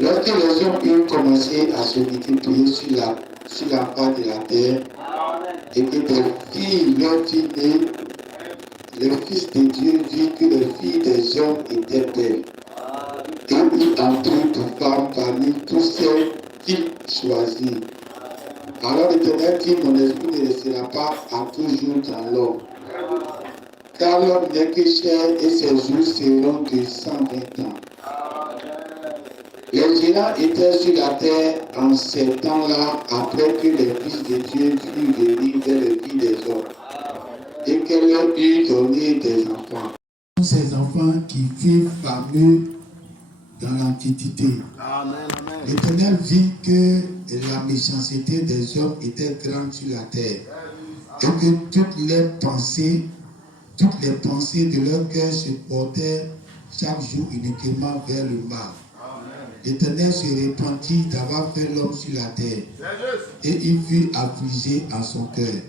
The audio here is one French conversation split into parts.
Lorsque les hommes ont commencé à se multiplier sur la face de la terre, et que leurs filles nées, les fils de Dieu virent que les filles des hommes étaient belles, et ils en prirent pour femmes parmi tous celles qu'ils choisirent. Alors l'Éternel dit, mon esprit ne restera pas à toujours dans l'homme, car l'homme n'est que chair et ses jours seront de 120 ans. Les géants étaient sur la terre en ces temps-là, après que les fils de Dieu furent venus vers les filles des hommes, et qu'elle leur eut donné des enfants. Ces enfants qui furent fameux dans l'Antiquité. L'Éternel vit que la méchanceté des hommes était grande sur la terre, et que toutes les pensées de leur cœur se portaient chaque jour uniquement vers le mal. L'Éternel se repentit d'avoir fait l'homme sur la terre, et il fut affligé en son cœur.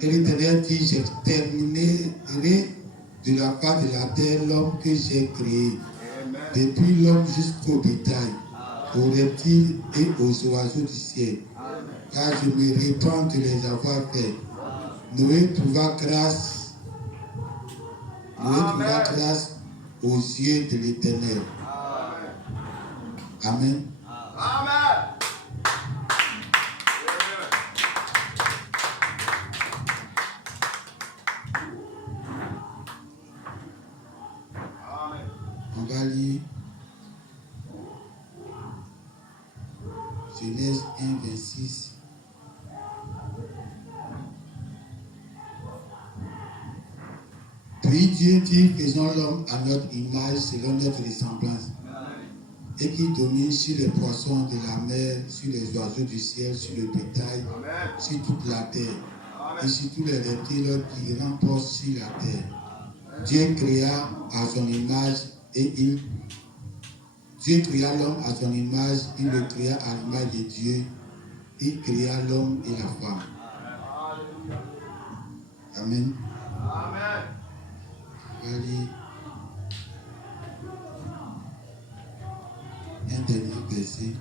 Et l'Éternel dit, j'exterminerai de la face de la terre l'homme que j'ai créé, depuis l'homme jusqu'au bétail, aux reptiles et aux oiseaux du ciel, car je me répands de les avoir faits. Noé trouva grâce aux yeux de l'Éternel. Amen. Amen. On va lire Genèse 1, 26. Puis Dieu dit, faisons l'homme à notre image, selon notre ressemblance, et qui domine sur les poissons de la mer, sur les oiseaux du ciel, sur le bétail, sur toute la terre, et sur tous les reptiles qui rampent sur la terre. Dieu créa à son image Dieu créa l'homme à son image, il le créa à l'image de Dieu, il créa l'homme et la femme. Amen. Amen. Allez. Un dernier verset.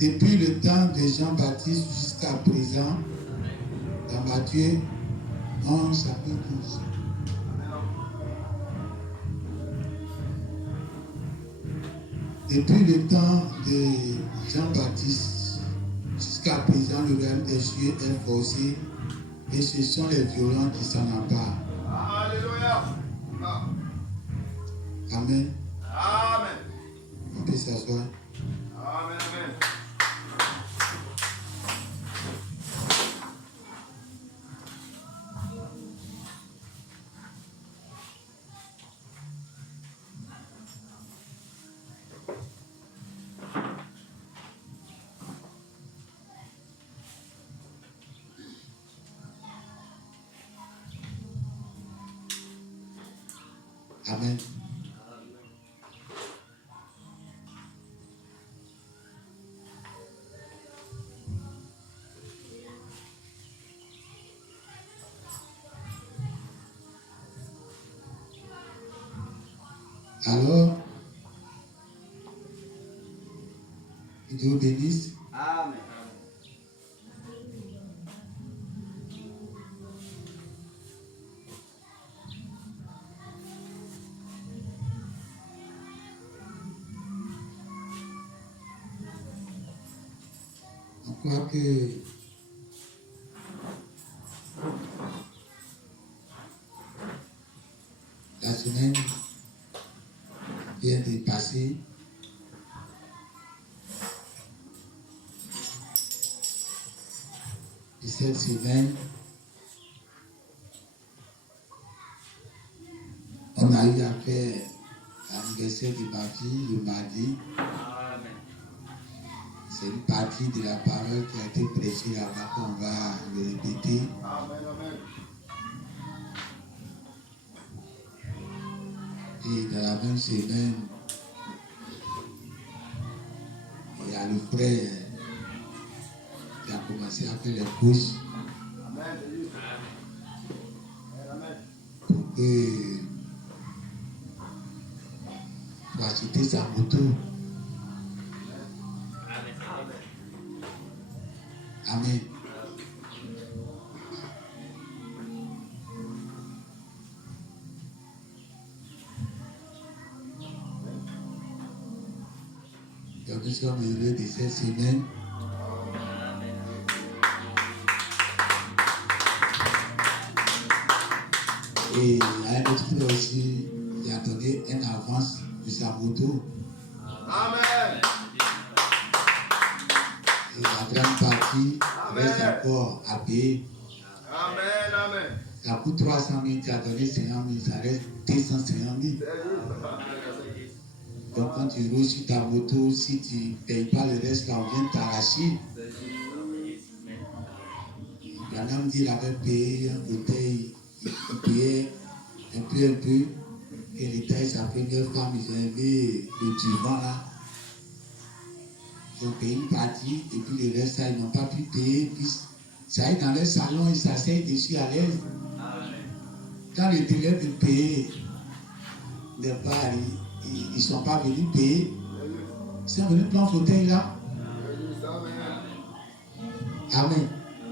Depuis le temps de Jean-Baptiste jusqu'à présent, dans Matthieu 11, chapitre 12. Depuis le temps de Jean-Baptiste jusqu'à présent, le royaume des cieux est forcé et ce sont les violents qui s'en emparent. Alléluia. Amen. Amen. On peut s'asseoir. Amen. Amen. Amen. Alors, que Dieu bénisse. Amen. On croit que la semaine vient de passer. Et cette semaine, on a eu à faire l'anniversaire de ma fille le mardi. C'est une partie de la parole qui a été prêchée là-bas qu'on va le répéter. dans la même semaine, il y a le frère qui a commencé à faire les courses pour acheter sa moto. Amen. Donc nous sommes heureux de cette semaine. Et il y a un autre frère aussi qui a donné une avance de sa moto. Amen. Et la grande partie reste encore à payer. Amen, amen. Ça coûte 300 000, tu as donné 50 000, ça reste 250 000. Donc quand tu roules sur ta moto, si tu ne payes pas le reste, là, on vient t'arracher. Il y en a qui dit qu'il avait payé un bouteille, il payait un peu. Et l'État et sa première femme, ils ont levé le divan là. Ils ont payé une partie, et puis le reste, là, ils n'ont pas pu payer. Puis ça est dans leur salon, ils s'asseyent dessus à l'aise. Quand le délai de payer n'est pas arrivé, ils ne sont pas venus payer. Ils sont venus prendre le fauteuil là. Amen.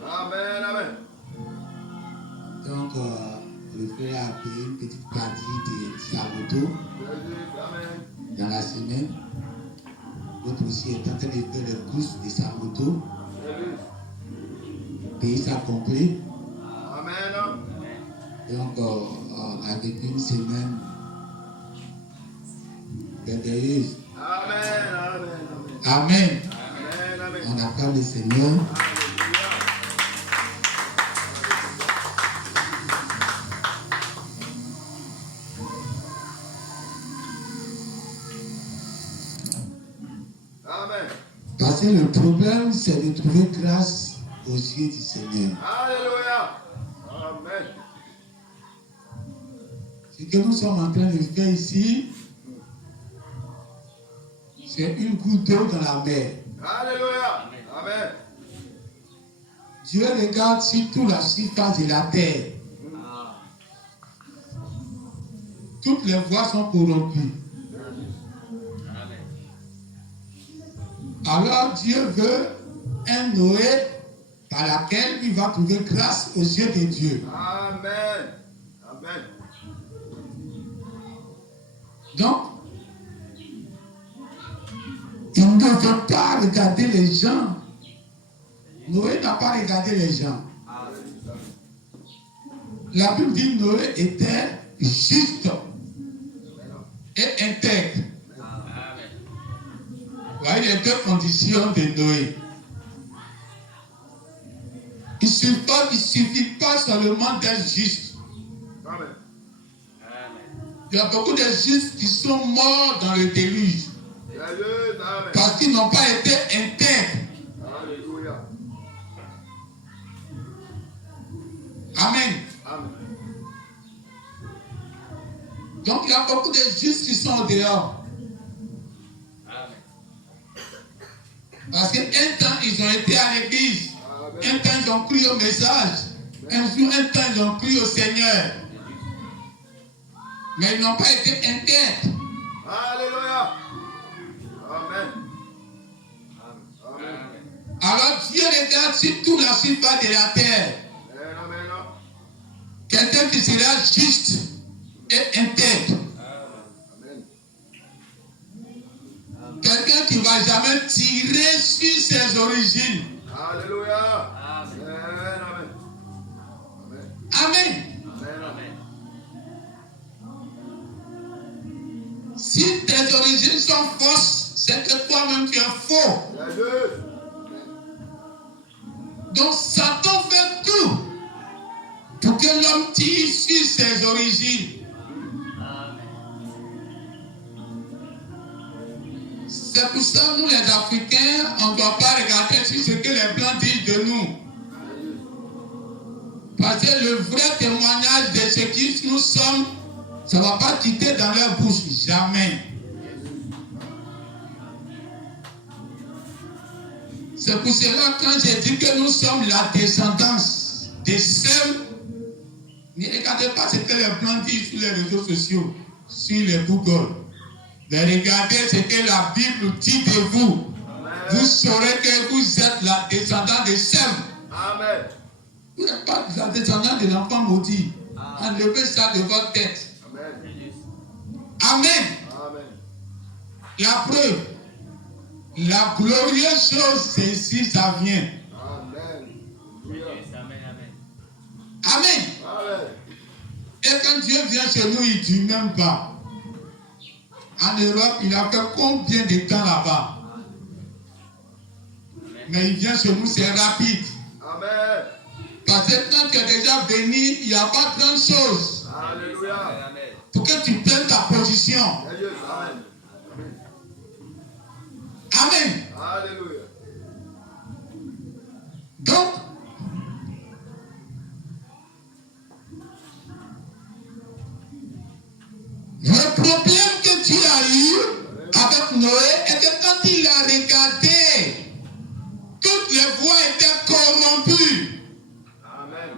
Amen, amen. Donc, le frère a payé une petite partie de sa moto dans la semaine. L'autre aussi est en train de faire les courses de sa moto. Payer ça complet. Amen. Donc, avec une semaine merveilleuse. Amen. Amen. Amen. On acclame le Seigneur. Amen. Parce que le problème, c'est de trouver grâce aux yeux du Seigneur. Alléluia. Amen. Ce que nous sommes en train de faire ici, c'est une goutte d'eau dans la mer. Alléluia. Amen. Dieu regarde sur toute la surface de la terre. Toutes les voies sont corrompues. Alors Dieu veut un Noé par laquelle il va trouver grâce aux yeux de Dieu. Amen. Amen. Donc, il ne veut pas regarder les gens. Noé n'a pas regardé les gens. La Bible dit que Noé était juste et intègre. Voilà les deux conditions de Noé. Il ne suffit pas seulement d'être juste. Amen. Il y a beaucoup de justes qui sont morts dans le déluge parce qu'ils n'ont pas été intègres. Alléluia. Amen. Amen. Donc il y a beaucoup de justes qui sont au dehors. Parce qu'un temps, ils ont été à l'église. Un temps, ils ont cru au message. Un temps, ils ont cru au Seigneur. Mais ils n'ont pas été intègres. Alléluia. Amen. Amen. Alors Dieu regarde sur toute la surface de la terre. Amen. Quelqu'un qui sera juste et intègre. Quelqu'un qui ne va jamais tirer sur ses origines. Alléluia. Amen. Amen. Amen. Si tes origines sont fausses, c'est que toi-même tu es faux. Donc Satan fait tout pour que l'homme tire sur ses origines. C'est pour ça que nous les Africains, on ne doit pas regarder sur ce que les Blancs disent de nous. Parce que le vrai témoignage de ce qui nous sommes, Ça ne va pas quitter dans leur bouche, jamais. C'est pour cela quand j'ai dit que nous sommes la descendance des Sem, ne regardez pas ce que les blancs disent sur les réseaux sociaux, sur les Google. Mais regardez ce que la Bible dit de vous. Amen. Vous saurez que vous êtes la descendance des Sem. Amen. Vous n'êtes pas la descendance de l'enfant maudit. Enlevez ça de votre tête. Amen. Amen. Amen. La preuve. La glorieuse chose, c'est si ça vient. Amen. Amen. Amen. Et quand Dieu vient chez nous, il ne dit même pas. En Europe, il a fait combien de temps là-bas? Mais il vient chez nous, c'est rapide. Amen. Parce que quand tu es déjà venu, il n'y a pas grand chose. Alléluia. Pour que tu prennes ta position. Amen. Amen. Alléluia. Donc, le problème que tu as eu avec Noé est que quand il a regardé, toutes les voies étaient corrompues. Amen.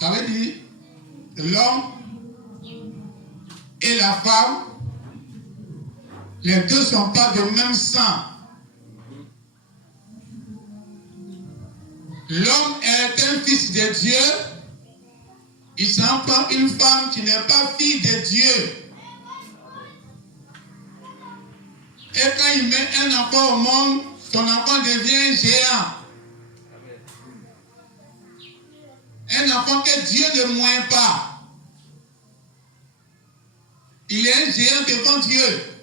Ça veut dire l'homme et la femme, les deux ne sont pas de même sang. L'homme est un fils de Dieu. Il s'en prend une femme qui n'est pas fille de Dieu. Et quand il met un enfant au monde, son enfant devient géant. Un enfant que Dieu ne moint pas. Il est un géant devant Dieu.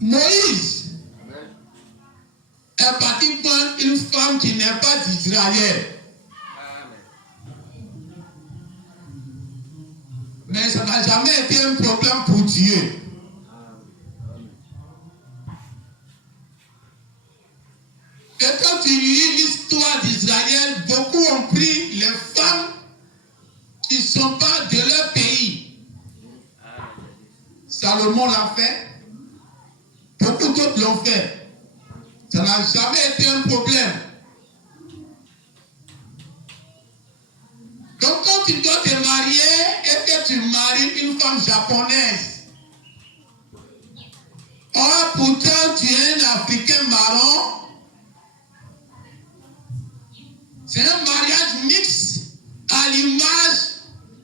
Moïse est parti prendre une femme qui n'est pas d'Israël. Mais ça n'a jamais été un problème pour Dieu. Et quand tu lis l'histoire d'Israël, beaucoup ont pris les femmes qui ne sont pas de leur pays. Salomon l'a fait. Beaucoup d'autres l'ont fait. Ça n'a jamais été un problème. Donc quand tu dois te marier et que tu maries une femme japonaise, or pourtant tu es un Africain marron, c'est un mariage mixte à l'image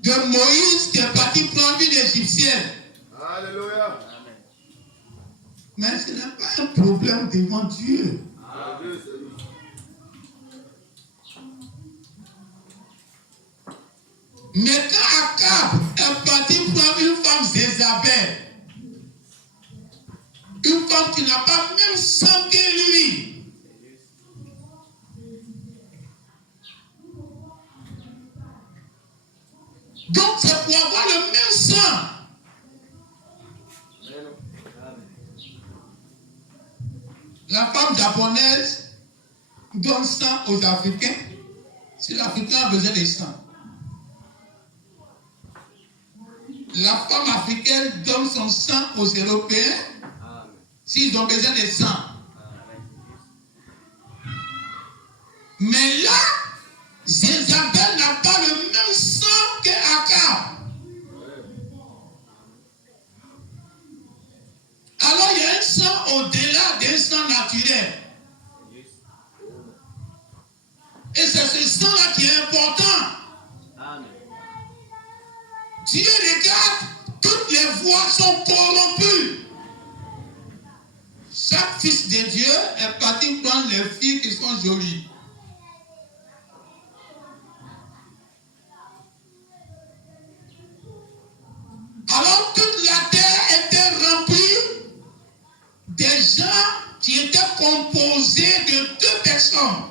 de Moïse qui est parti prendre une égyptienne. Alléluia. Mais ce n'est pas un problème devant Dieu. Mais quand Akab est parti prendre une femme Jézabel, une femme qui n'a pas même sang que lui, donc c'est pour avoir le même sang. La femme japonaise donne sang aux Africains si l'Africain a besoin de sang. La femme africaine donne son sang aux Européens s'ils ont besoin de sang. Mais là, Jézabel n'a pas le même sang qu'Akab. Alors il y a un sang au-delà d'un sang naturel. Et c'est ce sang-là qui est important. Amen. Dieu regarde, toutes les voies sont corrompues. Chaque fils de Dieu est parti prendre les filles qui sont jolies. Alors toute la terre était remplie des gens qui étaient composés de deux personnes.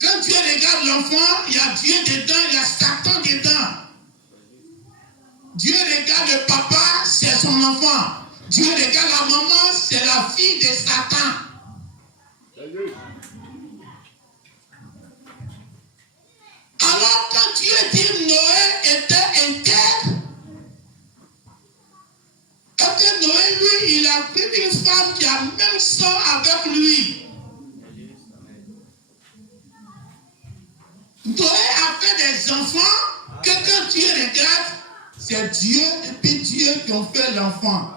Quand Dieu regarde l'enfant, il y a Dieu dedans, il y a Satan dedans. Dieu regarde le papa, c'est son enfant. Dieu regarde la maman, c'est la fille de Satan. Alors quand Dieu dit Noé était intègre, parce que Noé, lui, il a pris une femme qui a même sang avec lui. Noé a fait des enfants que quand Dieu regarde, c'est Dieu et puis Dieu qui ont fait l'enfant.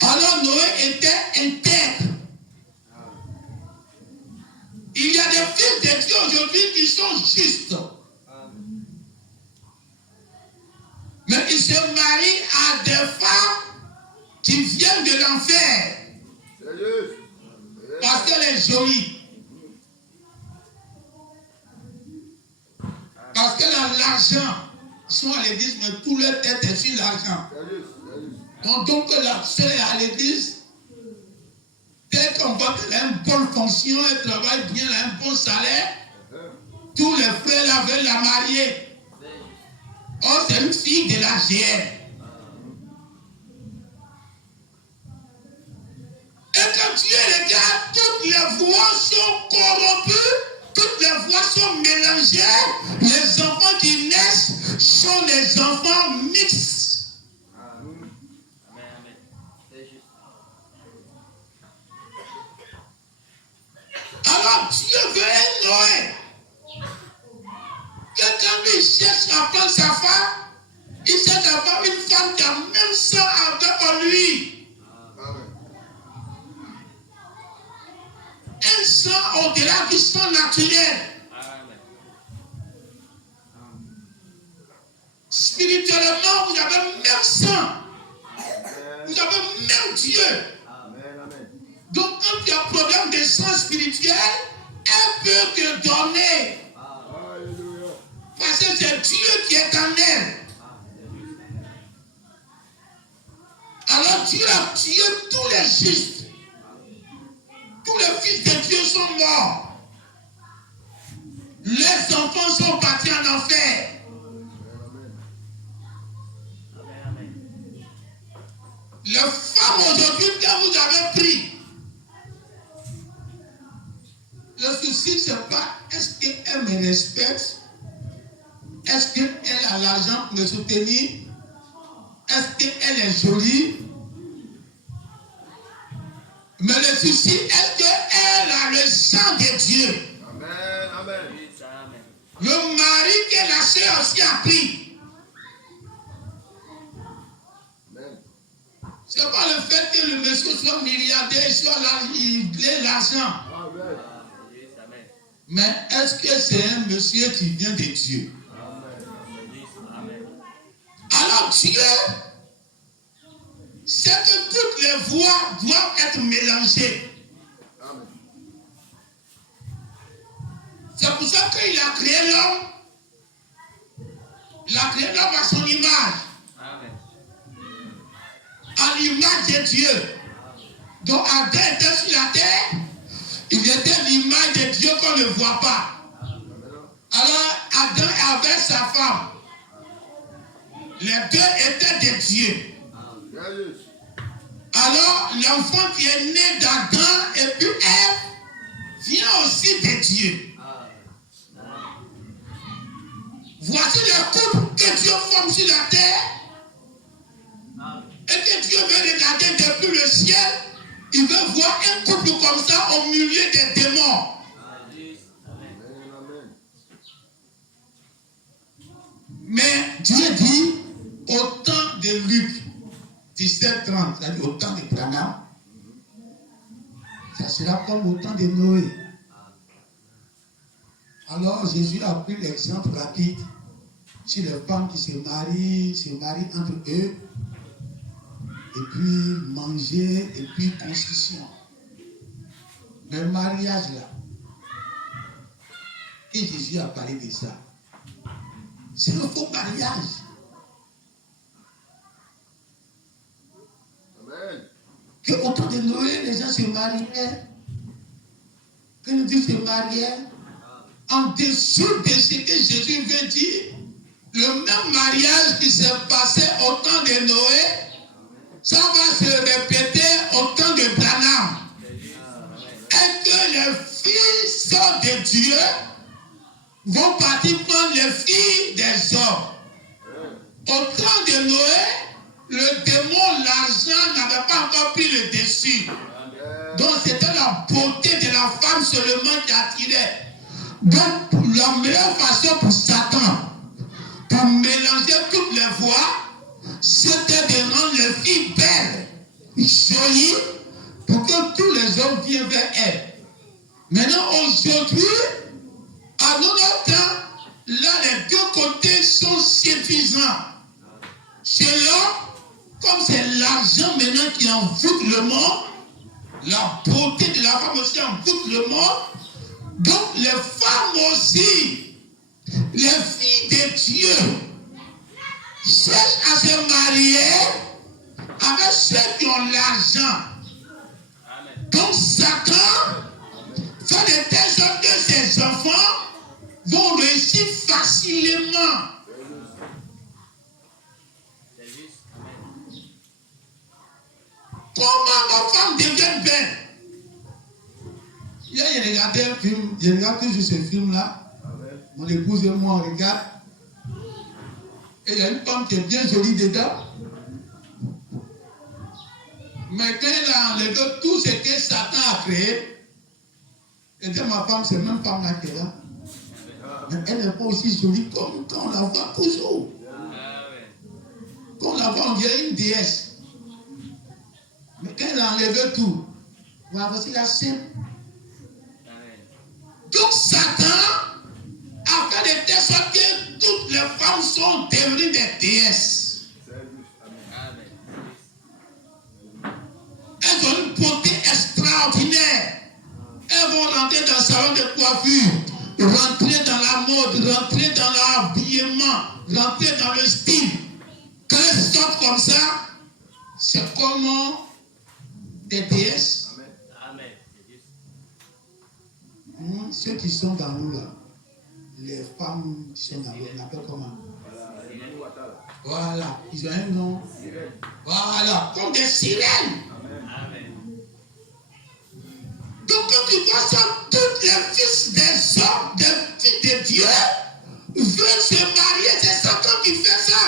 Alors Noé était intègre. Il y a des fils de Dieu aujourd'hui qui sont justes. Mais ils se marient à des femmes qui viennent de l'enfer. Parce qu'elle est jolie. Parce qu'elle a l'argent. Ils sont à l'église, mais tout leur tête est sur l'argent. Donc la sœur est à l'église. Dès qu'on voit qu'elle a une bonne fonction, elle travaille bien, elle a un bon salaire, tous les frères là veulent la marier. Oh, c'est une fille de la GR. Et quand Dieu regarde, toutes les voix sont corrompues, toutes les voix sont mélangées. Les enfants qui naissent sont des enfants mixtes. Alors Dieu veut un Noé. Que quand lui cherche à prendre sa femme, il cherche à prendre une femme qui a même sang avec lui. Un sang au-delà du sang naturel. Spirituellement, vous avez même sang. Vous avez même Dieu. Donc, quand tu as un problème de sang spirituel, elle peut te donner. Parce que c'est Dieu qui est en elle. Alors Dieu a tué tous les justes. Tous les fils de Dieu sont morts. Les enfants sont partis en enfer. Les femmes aujourd'hui que vous avez pris, le souci, c'est pas est-ce qu'elle me respecte, est-ce qu'elle a l'argent pour me soutenir, est-ce qu'elle est jolie, mais le souci, est-ce qu'elle a le sang de Dieu. Amen, amen. Le mari que la sœur aussi a pris. C'est pas le fait que le monsieur soit milliardaire, soit là, il ait l'argent. Mais est-ce que c'est un monsieur qui vient de Dieu? Alors Dieu, c'est que toutes les voix doivent être mélangées. C'est pour ça qu'il a créé l'homme. Il a créé l'homme à son image. À l'image de Dieu. Donc Adam était sur la terre. Il était l'image de Dieu qu'on ne voit pas. Alors Adam avait sa femme. Les deux étaient de Dieu. Alors l'enfant qui est né d'Adam et puis Ève vient aussi de Dieu. Voici le couple que Dieu forme sur la terre. Et que Dieu veut regarder depuis le ciel. Il veut voir un couple comme ça au milieu des démons. Mais Dieu dit, au temps de Luc 17:30, c'est-à-dire au temps de Branham, ça sera comme au temps de Noé. Alors Jésus a pris l'exemple rapide sur les femmes qui se marient entre eux, et puis manger, et puis construction. Le mariage là, et Jésus a parlé de ça. C'est le faux mariage. Amen. Que au temps de Noé, les gens se mariaient. Que nous Dieu se mariait. en dessous de ce que Jésus veut dire, le même mariage qui s'est passé au temps de Noé, ça va se répéter au temps de Branham. Et que les fils de Dieu vont partir prendre les filles des hommes. Au temps de Noé, le démon, l'argent n'avait pas encore pris le dessus. Donc c'était la beauté de la femme seulement qui attirait. Donc la meilleure façon pour Satan, pour mélanger toutes les voix, c'était de rendre les filles belles, jolies, pour que tous les hommes viennent vers elles. Maintenant, aujourd'hui, à notre temps, là, les deux côtés sont suffisants. Chez l'homme, comme c'est l'argent maintenant qui envoûte le monde, la beauté de la femme aussi envoûte le monde. Donc, les femmes aussi, les filles de Dieu, cherchent à se marier avec ceux qui ont l'argent. Donc, Satan fait de telle sorte que ses enfants vont réussir facilement. Comment ma femme devient belle? Hier, j'ai regardé un film, je regarde toujours ce film-là. Mon épouse et moi, on regarde. Et il y a une femme qui est bien jolie dedans. Mais quand elle a enlevé tout ce que Satan a créé, elle dit, ma femme, c'est même femme-là qui est là. Mais elle n'est pas aussi jolie comme quand on la voit toujours. Quand on la voit, on dirait une déesse. Mais quand elle a enlevé tout, voilà, voici la scène. Donc Satan a fait de telle sorte que toutes les femmes sont devenues des déesses. Elles ont une beauté extraordinaire. Elles vont rentrer dans le salon de coiffure, rentrer dans la mode, rentrer dans l'habillement, rentrer dans le style. Quand elles sortent comme ça, c'est comme des déesses. Ceux qui sont dans l'eau là, les femmes qui sont dans l'eau, on appelle comment? Voilà, ils ont un nom. Voilà, comme des sirènes. Donc quand tu vois ça, tous les fils des hommes, des fils de Dieu, veulent se marier. C'est Satan qui fait ça.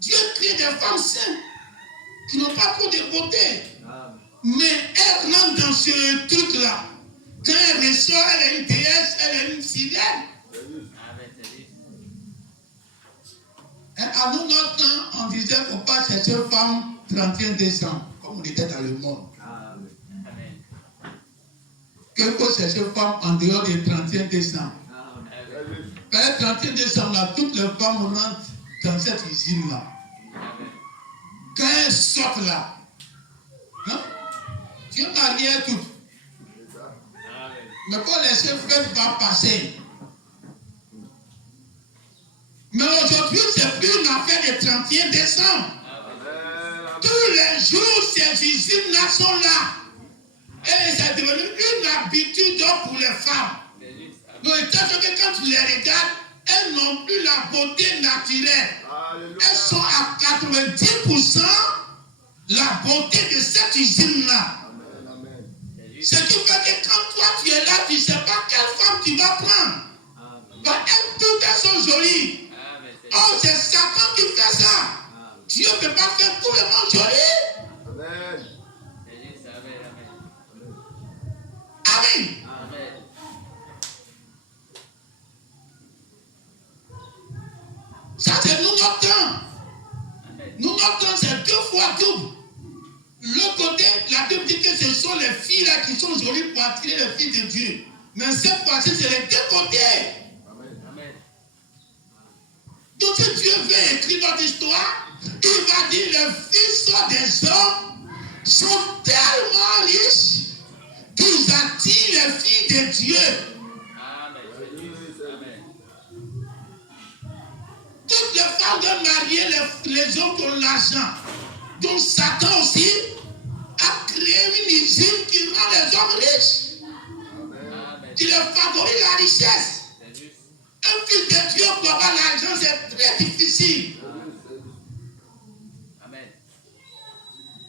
Dieu crée des femmes saintes qui n'ont pas trop de beauté. Mais elle rentre dans ce truc-là. Quand elle ressort, elle est une déesse, elle est une sirène. Et à notre temps, on disait qu'il ne faut pas chercher une femme 31 décembre, comme on était dans le monde. Qu'il faut chercher une femme en dehors du 31 décembre. Le 31 décembre, là, toutes les femmes rentrent dans cette usine-là. Quand elles sortent là, hein? Dieu n'a rien tout. Mais quand les fêtes va passer. Mais aujourd'hui, c'est plus une affaire de 31 décembre. Tous les jours, ces usines-là sont là. Et c'est devenu une habitude pour les femmes. Donc, c'est-à-dire que quand tu les regardes, elles n'ont plus la beauté naturelle. Elles sont à 90% la beauté de cette usine-là. Ce qui fait que quand toi tu es là, tu ne sais pas quelle femme tu vas prendre. Elles toutes elles sont jolies. Oh, c'est Satan qui fait ça. Dieu ne peut pas faire tout le monde joli. Amen. Ça c'est nous notre temps. Nous notre temps c'est 2 fois double. L'autre côté, la Bible dit que ce sont les filles là qui sont jolies pour attirer les filles de Dieu. Mais cette fois-ci, c'est les 2 côtés. Amen. Donc si Dieu veut écrire notre histoire, il va dire les fils des hommes sont tellement riches qu'ils attirent les filles de Dieu. Amen. Toutes les femmes de marier les hommes qui ont l'argent. Donc Satan aussi a créé une usine qui rend les hommes riches. il favorise la richesse. Un fils de Dieu pour avoir l'argent, c'est très difficile. Amen.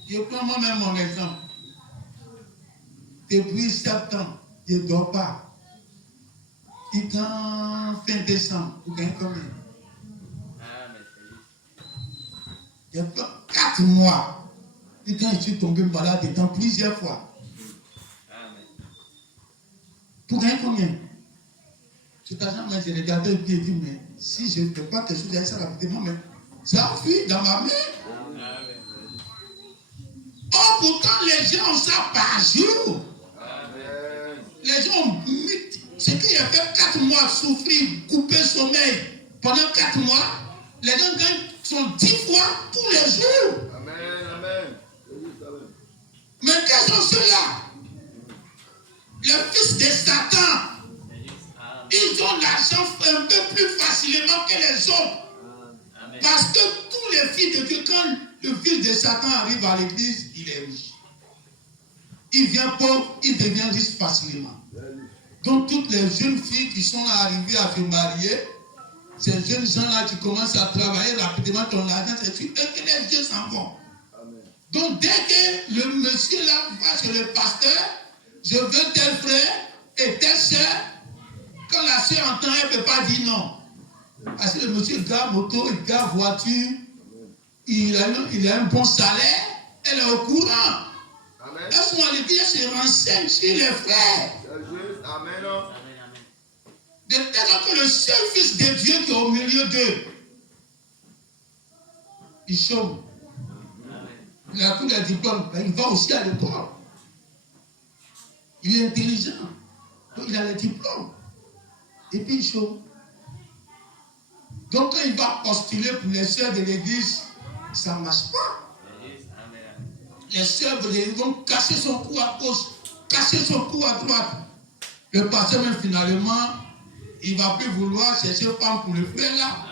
Je prends moi-même mon exemple. Depuis 7 ans, je ne dors pas. Et quand fin décembre, vous gagnez combien? Je prends 4 mois. Et quand je suis tombé malade dedans plusieurs fois. Amen. Vous gagnez combien? Cet argent, moi, j'ai regardé et puis j'ai dit, mais si je ne fais pas quelque chose avec ça rapidement, mais ça fuit dans ma main. Amen. Oh, pourtant, les gens ont ça par jour. Amen. Les gens ont mis. Ce qui a fait 4 mois souffrir, couper sommeil pendant 4 mois, les gens gagnent sont 10 fois tous les jours. Amen. Amen. Mais quels sont ceux-là? Les fils de Satan. Ils ont l'argent un peu plus facilement que les autres. Parce que tous les fils de Dieu, quand le fils de Satan arrive à l'église, il est riche. Il vient pauvre, il devient riche facilement. Donc toutes les jeunes filles qui sont arrivées à se marier, ces jeunes gens-là qui commencent à travailler rapidement, ton argent, c'est sûr, et que les yeux s'en vont. Donc dès que le monsieur là va chez le pasteur, je veux tel frère et telle soeur, quand la soeur entend, elle ne peut pas dire non. Parce que le monsieur garde moto, il garde voiture, il a un bon salaire, elle est au courant. Amen. Elles sont à l'église, elles se renseignent sur les frères. Amen. De telle sorte que le seul fils de Dieu qui est au milieu d'eux, il chôme. Il a tous les diplômes, mais il va aussi à l'école. Il est intelligent. Donc il a les diplômes. Et puis il chôme. Donc quand il va postuler pour les sœurs de l'église, ça ne marche pas. Les sœurs de l'église vont casser son cou à gauche, casser son cou à droite. Le pasteur même finalement, il ne va plus vouloir chercher femme pour le frère là.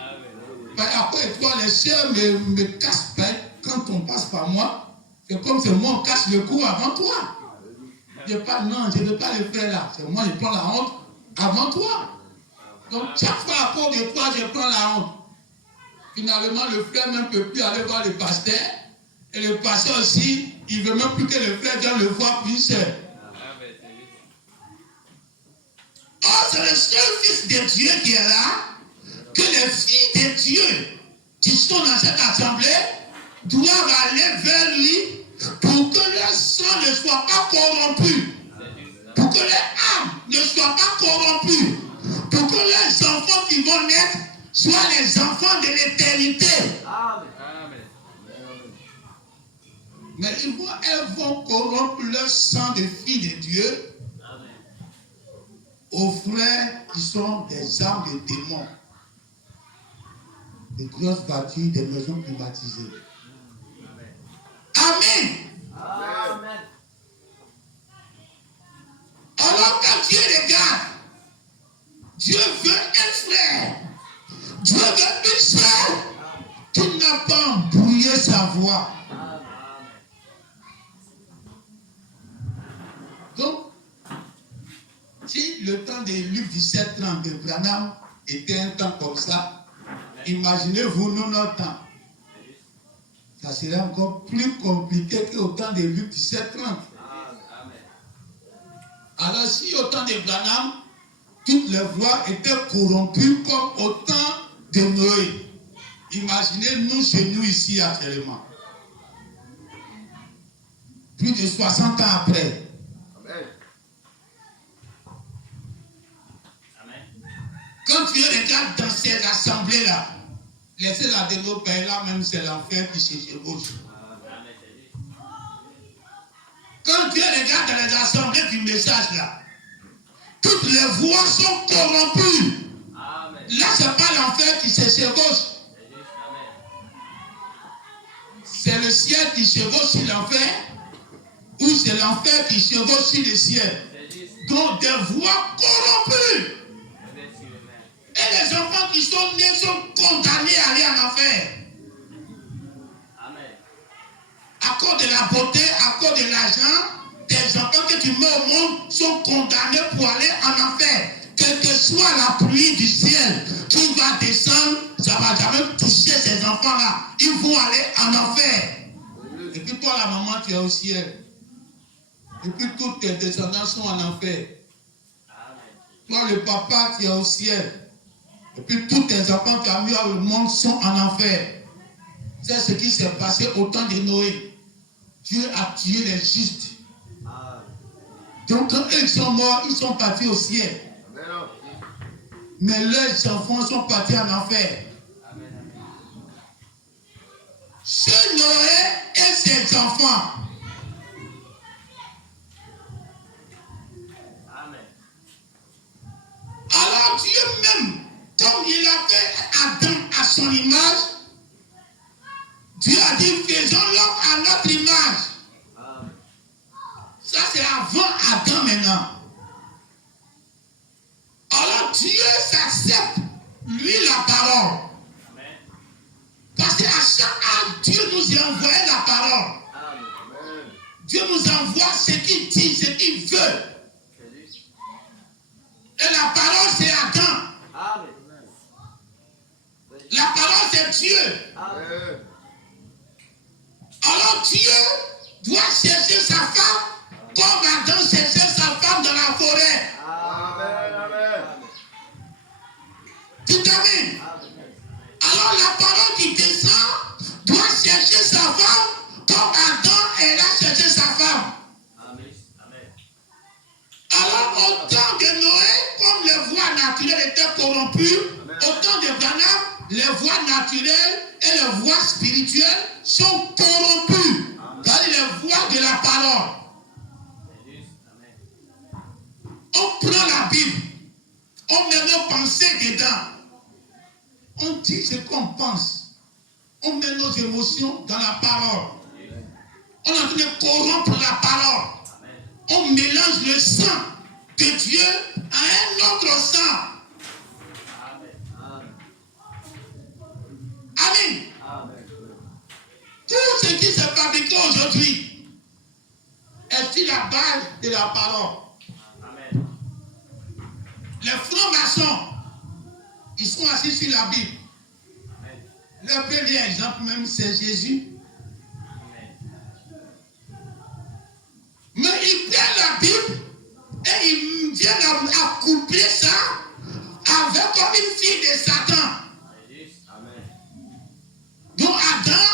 Après toi, les sœurs me cassent pas. Quand on passe par moi, c'est comme si moi on casse le cou avant toi. Je pas, non, je ne veux pas le faire là. C'est moi, je prends la honte avant toi. Donc chaque fois à cause de toi, je prends la honte. Finalement, le frère même ne peut plus aller voir le pasteur. Et le pasteur aussi, il ne veut même plus que le frère vienne le voir plus seul. Oh, c'est le seul fils de Dieu qui est là, que les filles de Dieu qui sont dans cette assemblée doivent aller vers lui pour que leur sang ne soit pas corrompu, pour que leur âme ne soit pas corrompue, pour que les enfants qui vont naître soient les enfants de l'éternité. Amen. Mais elles vont corrompre leur sang de filles de Dieu aux frères qui sont des âmes de démons, des grosses voitures, des maisons privatisées. Amen. Amen. Alors quand Dieu regarde, Dieu veut un frère, Dieu veut une sœur qui n'a pas embrouillé sa voix. Donc, si le temps de Luc 17-30 de Branham était un temps comme ça, imaginez-vous nous notre temps. Ça serait encore plus compliqué qu'au temps de Luc 17-30. Alors si au temps de Branham, toutes les voix étaient corrompues comme au temps de Noé, imaginez-nous chez nous ici actuellement. Plus de 60 ans après. Quand tu regardes dans ces assemblées-là, laissez-la de nos pays-là, même c'est l'enfer qui se chevauche. Quand tu regardes dans les assemblées du message-là, toutes les voix sont corrompues. Là, ce n'est pas l'enfer qui se chevauche. C'est le ciel qui chevauche sur l'enfer, ou c'est l'enfer qui chevauche sur le ciel. Donc, des voix corrompues. Et les enfants qui sont nés sont condamnés à aller en enfer. À cause de la beauté, à cause de l'argent, tes enfants que tu mets au monde sont condamnés pour aller en enfer. Quelle que soit la pluie du ciel qui va descendre, ça ne va jamais toucher ces enfants-là. Ils vont aller en enfer. Et puis toi, la maman, tu es au ciel. Et puis tous tes descendants sont en enfer. Toi, le papa, tu es au ciel. Et puis tous tes enfants que tu as mis au monde sont en enfer. C'est ce qui s'est passé au temps de Noé. Dieu a tué les justes. Donc quand eux sont morts, ils sont partis au ciel. Mais leurs enfants sont partis en enfer. Ce Noé et ses enfants. Alors Dieu même, comme il a fait Adam à son image, Dieu a dit, faisons l'homme à notre image. Ça c'est avant Adam maintenant. Alors Dieu s'accepte, lui, la parole. Parce qu'à chaque âge, Dieu nous a envoyé la parole. Dieu nous envoie ce qu'il dit, ce qu'il veut. Et la parole, c'est Adam. La parole, c'est Dieu. Alors Dieu doit chercher sa femme comme Adam cherchait sa femme dans la forêt. Tu t'amènes. Alors la parole qui descend doit chercher sa femme comme Adam elle a cherché sa femme. Alors au temps de Noé, comme les voies naturelles étaient corrompues, au temps de Branham, les voies naturelles et les voies spirituelles sont corrompues. Car les voies de la parole. On prend la Bible, on met nos pensées dedans. On dit ce qu'on pense. On met nos émotions dans la parole. On est en train de corrompre la parole. On mélange le sang de Dieu à un autre sang. Amen. Tout ce qui s'est fabriqué aujourd'hui est sur la base de la parole. Les francs-maçons, ils sont assis sur la Bible. Le premier exemple même, c'est Jésus. Mais ils prennent la Bible et ils viennent accoupler ça avec comme une fille de Satan. Donc Adam,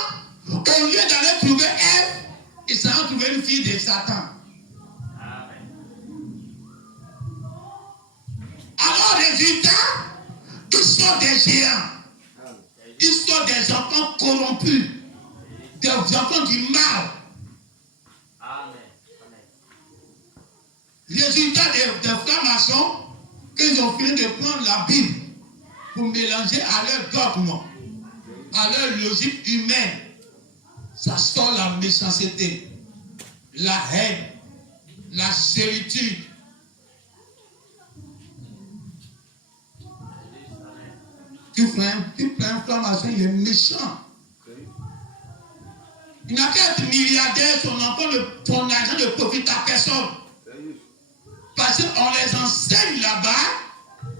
au lieu d'aller trouver Ève, il s'en a trouvé une fille de Satan. Alors, résultat, ils sont des géants. Ils sont des enfants corrompus. Des enfants du mal. Résultat des francs-maçons, qu'ils ont fini de prendre la Bible pour mélanger à leur dogme, à leur logique humaine. Ça sort la méchanceté, la haine, la solitude. Tu prends un franc-maçon, il est méchant. Il n'a qu'à être milliardaire, son argent ne profite à personne. Parce qu'on les enseigne là-bas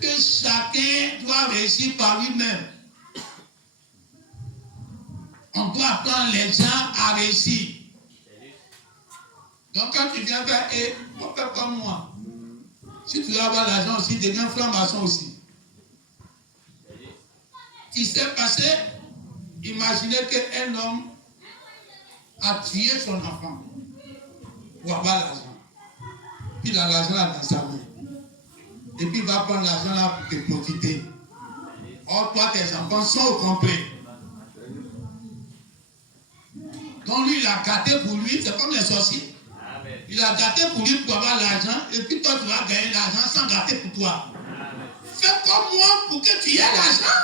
que chacun doit réussir par lui-même. On doit apprendre les gens à réussir. Donc quand tu viens faire, on fait comme moi. Si tu veux avoir l'argent aussi, deviens franc-maçon aussi. Il s'est passé, imaginez qu'un homme a tué son enfant pour avoir l'argent. Puis il a l'argent là dans sa main. Et puis il va prendre l'argent là pour te profiter. Or, toi, tes enfants sont au complet. Donc lui, il a gâté pour lui, c'est comme les sorciers. Il a gâté pour lui pour avoir l'argent, et puis toi, tu vas gagner l'argent sans gâter pour toi. Fais comme moi pour que tu aies l'argent.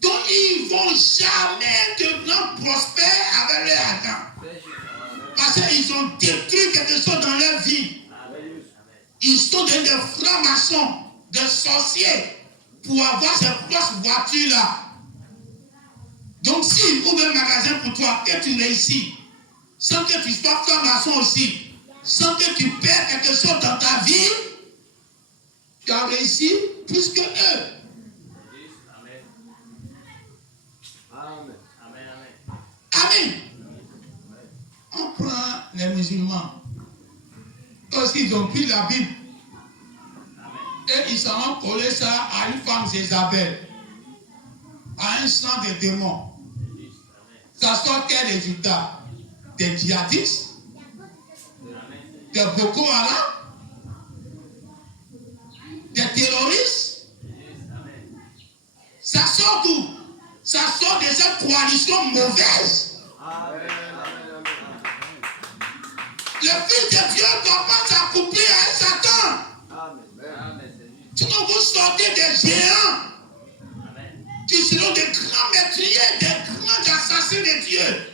Donc ils ne vont jamais devenir prospères avec leur argent. Parce qu'ils ont détruit quelque chose dans leur vie. Ils sont des francs-maçons, des sorciers, pour avoir ces grosses voitures-là. Donc s'ils ouvrent un magasin pour toi, que tu réussis, sans que tu sois femme garçon aussi, sans que tu perds quelque chose dans ta vie, tu as réussi plus que eux. Amen. Amen. On prend les musulmans. Eux aussi, ils ont pris la Bible. Et ils s'en ont collé ça à une femme Jézabel, à un sang de démons. Ça sort quel résultat? Des djihadistes, des Boko Haram, des terroristes. Ça sort d'où? Ça sort de cette coalition mauvaise. Le Fils de Dieu ne doit pas s'accoupler à un Satan. Sinon vous sortez des géants qui seront des grands meurtriers, des grands assassins de Dieu.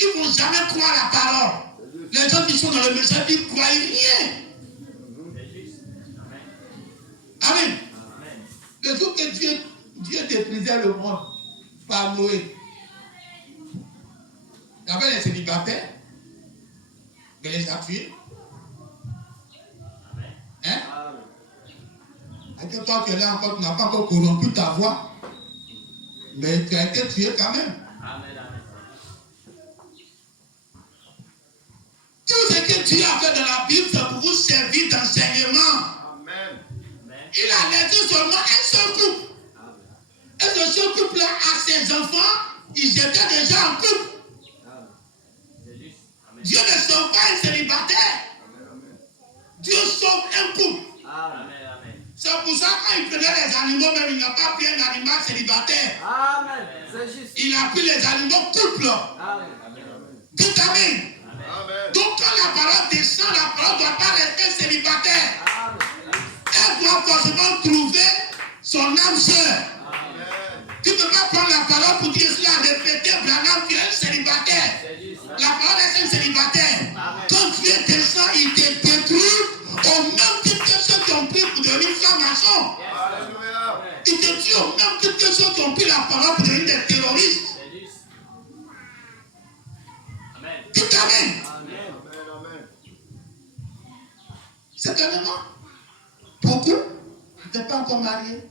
Ils ne vont jamais croire la parole. Les gens qui sont dans le message, ils ne croient rien. Amen. Le jour que Dieu détruisait le monde par Noé, il y avait les célibataires, il les a tués. Hein? Et que toi, tu es là encore, tu n'as pas encore corrompu ta voix, mais tu as été tué quand même. Tout ce que Dieu a fait dans la Bible, c'est pour vous servir d'enseignement. Il a laissé seulement un seul couple. Et ce seul couple-là a ses enfants, ils étaient déjà en couple. Dieu ne sauve pas un célibataire. Dieu sauve un couple. C'est pour ça quand il prenait les animaux, même il n'a pas pris un animal célibataire. Il a pris les animaux couples. Dites amen. Donc quand la parole descend, la parole ne doit pas rester célibataire. Elle doit forcément trouver son âme sœur. Tu ne peux pas prendre la parole pour dire cela, répéter, Branham, tu es un célibataire. La parole est un célibataire. Quand Dieu descend, il te détruit au même titre que ceux qui ont pris pour devenir francs-maçons. Il te tue au même titre que ceux qui ont pris la parole pour devenir des terroristes. Tout amen. Certainement, beaucoup n'étaient pas encore mariés.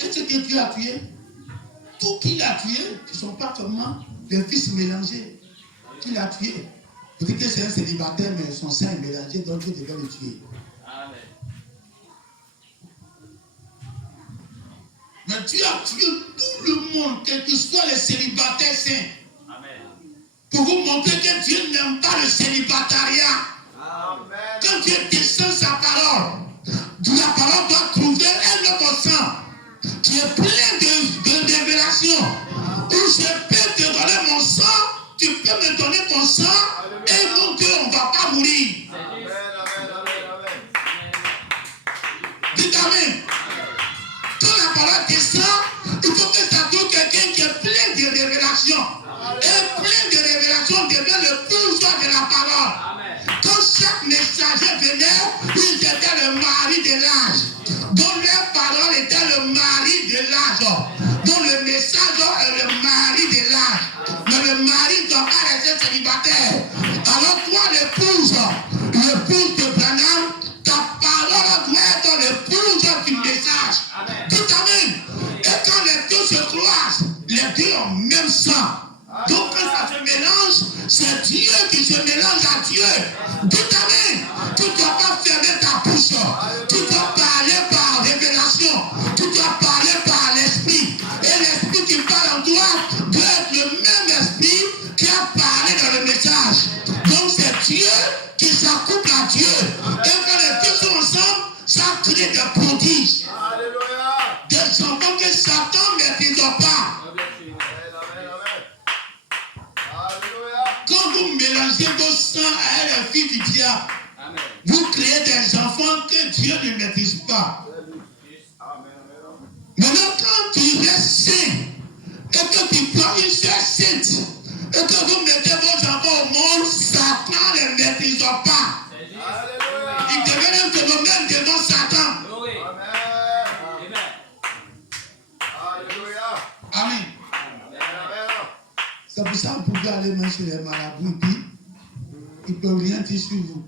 Et ce que Dieu a tué, tout qu'il a tué, ce ne sont pas seulement des fils mélangés qu'il a tués. Peut-être que c'est un célibataire, mais son sein est mélangé, donc Dieu devait le tuer. Mais Dieu a tué tout le monde, quels que soient les célibataires saints. Pour vous montrer que Dieu n'aime pas le célibatariat. Quand Dieu descend sa parole, la parole doit trouver un autre sang qui est plein de révélations. Où je peux te donner mon sang, tu peux me donner ton sang, et mon Dieu, on ne va pas mourir. Dites amen. Quand la parole descend, il faut que ça trouve quelqu'un qui est plein de révélations. Et plein de révélations devient le bourgeois de la parole. Quand chaque messager venait, ils étaient le mari de l'âge. Dont leur parole était le mari de l'âge. Dont le message est le mari de l'âge. Mais le mari ne doit pas rester célibataire. Alors toi, l'épouse de Branham, ta parole doit être l'épouse du message. Tout amen. Et quand les deux se croisent, les deux ont même sang. Donc quand ça se mélange, c'est Dieu qui se mélange à Dieu. Tout amen. Tu ne dois pas fermer ta bouche. Tu dois parler par révélation. Tu dois parler par l'esprit. Et l'esprit qui parle en toi doit être le même esprit qui a parlé dans le message. Donc c'est Dieu qui s'accouple à Dieu. Et quand les deux sont ensemble, ça crée des prodiges. Des enfants que Satan ne maîtrise pas. Quand vous mélangez vos sangs à la fille du diable, vous créez des enfants que Dieu ne maîtrise pas. Maintenant, quand tu restes saint, et que tu prends une soeur sainte, et que vous mettez vos enfants au monde, Satan ne les maîtrise pas. Il devient un phénomène devant Satan. Amen. C'est pour ça il ne peut rien dire sur vous.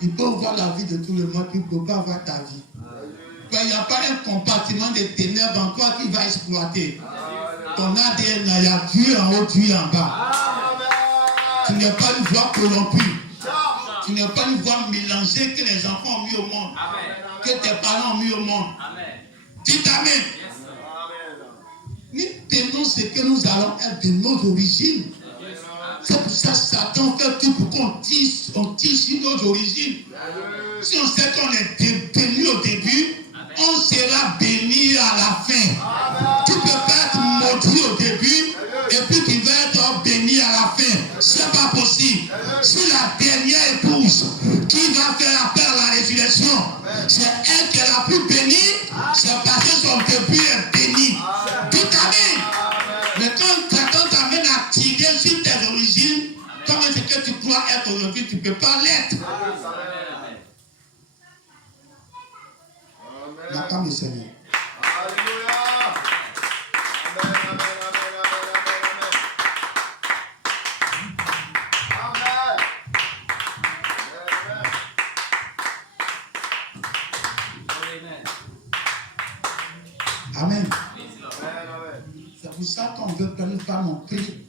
Il peut voir la vie de tout le monde, il ne peut pas voir ta vie. Il n'y a pas un compartiment de ténèbres en toi qui va exploiter. Ton ADN, il y a Dieu en haut, Dieu en bas. Tu n'es pas une voix corrompue. Tu n'es pas une voix mélangée que les enfants ont mis au monde. Que tes parents ont mis au monde. Dites Amen. Nous tenons ce que nous allons être de nos origines. C'est pour ça que Satan fait tout pour qu'on tisse sur nos origines. Si on sait qu'on est béni au début, on sera béni à la fin. Tu peux pas être maudit au début et puis tu vas être béni à la fin. C'est pas possible. Si la dernière épouse qui va faire appel à la résurrection, c'est elle qui est la plus bénie, c'est parce que son début est béni. Tout Amen. Mais quand Satan t'amène à tirer sur tes origines, comme ce que tu crois être aujourd'hui, tu ne peux pas l'être. L'attends le Seigneur. Alléluia. Amen. C'est pour ça qu'on veut prendre une femme, on prie.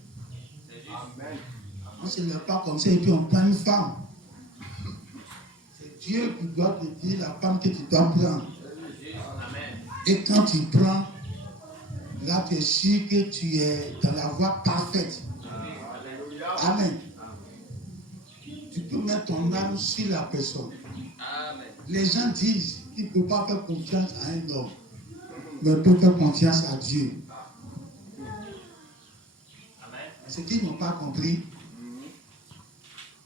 On ne se met pas comme ça et puis on prend une femme. C'est Dieu qui doit te dire la femme que tu dois prendre. Et quand tu prends, là tu es sûr que tu es dans la voie parfaite. Amen. Tu peux mettre ton âme sur la personne. Les gens disent qu'ils ne peuvent pas faire confiance à un homme, mais ils peuvent faire confiance à Dieu. Ce qu'ils n'ont pas compris,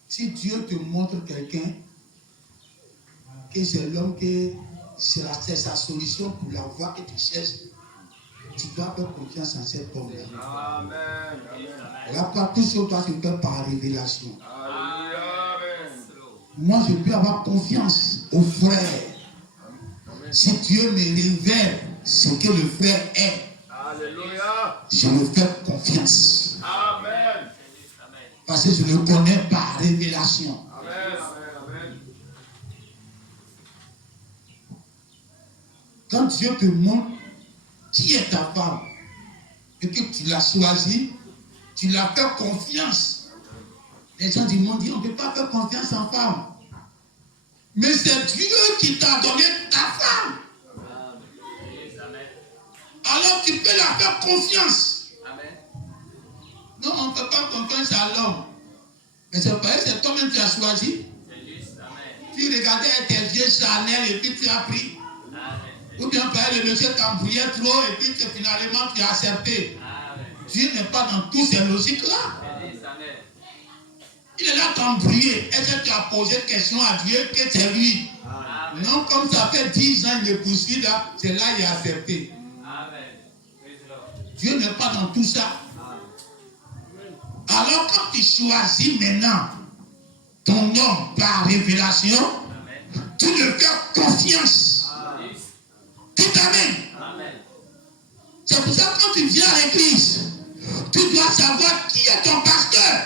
si Dieu te montre quelqu'un, que c'est l'homme que c'est sa solution pour la voie que tu cherches, tu dois faire confiance en cet homme-là. Amen. La part, tout ce doit se faire par révélation. Amen. Moi, je peux avoir confiance au frère. Si Dieu me révèle ce que le frère est, Alléluia. je me fais confiance. Amen. Parce que je le connais par révélation. Amen. Quand Dieu te montre qui est ta femme et que tu l'as choisie, tu l'as fait confiance. Les gens du monde disent on ne peut pas faire confiance en femme. Mais c'est Dieu qui t'a donné ta femme. Alors tu peux la faire confiance. Non, on ne fait pas confiance à l'homme. Mais c'est pas c'est toi-même qui as choisi. Tu regardais tes yeux Chanel et puis tu as pris. Ou bien le monsieur t'embrouillait trop et puis finalement tu as accepté. Dieu n'est pas dans toutes ces logiques-là. Il est là t'embrouiller. Est-ce que tu as posé une question à Dieu que c'est lui? Non, comme ça fait 10 ans il le poursuit là, c'est là qu'il a accepté. Dieu n'est pas dans tout ça. Alors quand tu choisis maintenant ton homme par révélation, tu le fais confiance. Tout Amen. C'est pour ça que quand tu viens à l'église, tu dois savoir qui est ton pasteur.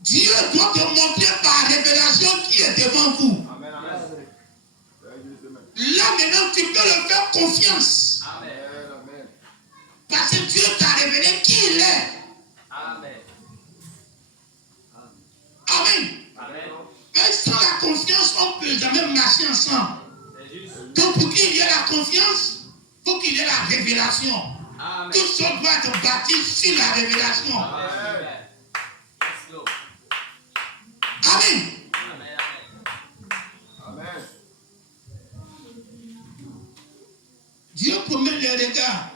Dieu doit te montrer par révélation qui est devant vous. Là maintenant tu peux le faire confiance. Parce que Dieu t'a révélé qui il est. Amen. Et sans la confiance, on ne peut jamais marcher ensemble. Donc pour qu'il y ait la confiance, il faut qu'il y ait la révélation. Tout ça doit être bâti sur la révélation. Amen. Dieu promet les regards.